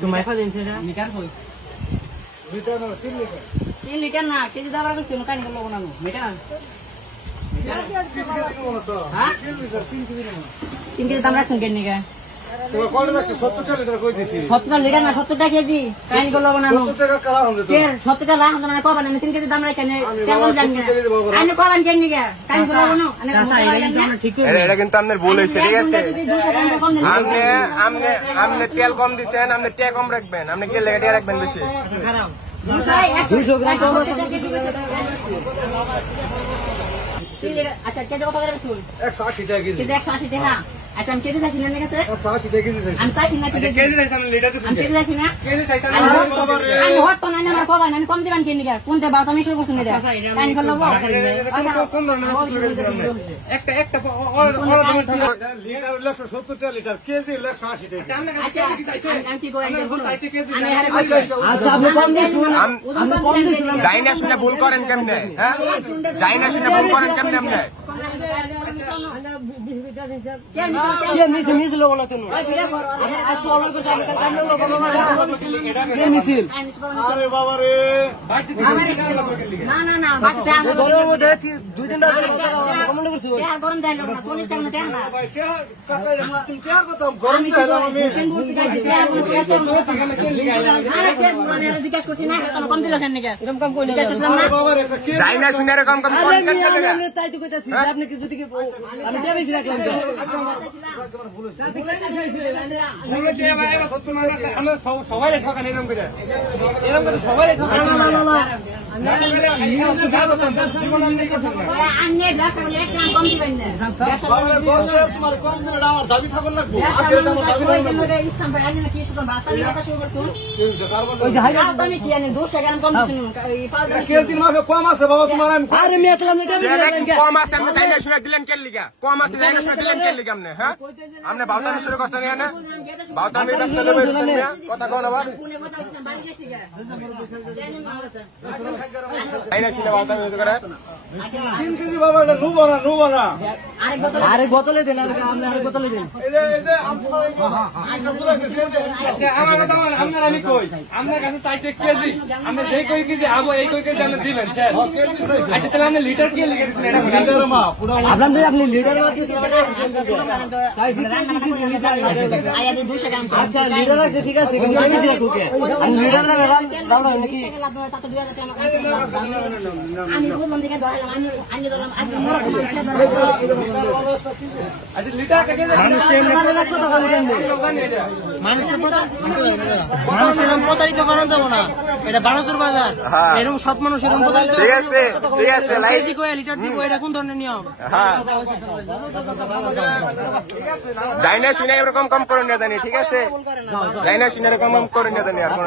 तुम्हारे पास मीटर कोई मीटर ना 3 लीटर 3 लीटर ना केजी दाबरा को सुनो का निकल लोगों ना मीटर हाँ 3 लीटर 3 केजी दाम रख सुन के तो कौन रखे 70 लीटर कोई दिसी 70 लीटर ना 70 केजी काई निकल लोगों ना 70 का करा होंगे तो 70 ला हम तो ना को बना 3 केजी दाम रखे ने क्या बोल जाएंगे आने को बन के नहीं क्या काई निकल लोगों ना आने ठीक है এটা কিন্তু আপনার ভুল হইছে ঠিক আছে আমনে তেল কম দিবেন আমনে টে কম রাখবেন আপনি কি লেগে রাখবেন বেশি 200 গ্রাম अच्छा केजी কত করে শুন 180 টাকা কেজি 180 টাকা अच्छा हम केजी চাইছি না কাছে 180 টাকা কেজি চাইছি আমি চাইছি না কেজি চাইছি না লিটার আমি কেজি চাইছি না কেজি চাইছি না আমি হট তো না আমার কবা না কম দিবেন কেন নিকা কোনতে বাত আমি শুরু করছেন এটা কাই নিকল লব কোন ধরনের একটা লিটার 170 টাকা লিটার কেজি 180 টাকা আচ্ছা আমি কি কই আচ্ছা আপনি কম দিছেন আমি কম দিছিলাম যাইনা শুনে ভুল করেন কেমনে হ্যাঁ যাইনা শুনে ভুল করেন কেমনে আপনি ये मिस लोगों ने तुम आज तो अलग कुछ आने का काम लोगों ने ये मिसिल अरे बाबा रे ना बात क्या वो दे 2 दिन कमेंट करছো क्या गरम जाय लोग ना 40 টাকা না টাকা না ভাই क्या কাকাই तुम क्या बताओ गरम जायला আমি আরে কে মানে জিজ্ঞাসা করছি না কেন কম দিল কেন নিকে এরকম কম কই জিজ্ঞাসা করলাম না যাইনা শুনে এরকম কম কোন কেন আমি তাই তো কইতাছি আপনি কি যদি আমি দেবে বেশি রাখলাম সবাই ঠকান এরকম করে সবাই ঠকান কম আছে বাবা তোমার কম আছে আপনি যাইনা শুনে দিলেন কেন লিগা কম আছে যাইনা শুনে দিলেন কেন লিগা আপনি হ্যাঁ আপনি বাউতামি শুরু করছেন না বাউতামি ব্যবসা করছেন না কথা কোন আবার যাইনা শুনে বাউতামি করে 3 কেজি বাবা এটা নুবো না আরেক বোতলে দেন আপনি আরেক বোতলে দেন আচ্ছা আমার কথা আপনারা আমি কই আপনার কাছে চাইছে কেজি আপনি যেই কই কেজি আবো এই কই কেজি আপনি দিবেন স্যার আচ্ছা তাহলে আপনি লিটার কি লিখে দিছেন এটা লিটার মা পুরো আপনি লিটার মা দিছেন আয়া 200 গ্রাম আচ্ছা লিটার আছে ঠিক আছে কিন্তু আমি বেশি রাখবো কে আমি লিটার না দাও না নাকি আমি রুম থেকে ধরলাম আমি ধরলাম আচ্ছা লিটার কে মানুষের প্রতারিত করা যাবো না এটা বানাতুর বাজার এরকম সব মানুষ এরকম ঠিক আছে কেজি কয় লিটার দিব এটা কোন ধরনের নিয়ম হ্যাঁ যাইনা শুনে এরকম কম করেন না জানি ঠিক আছে যাইনা শুনে এরকম কম করেন না জানি আর কোন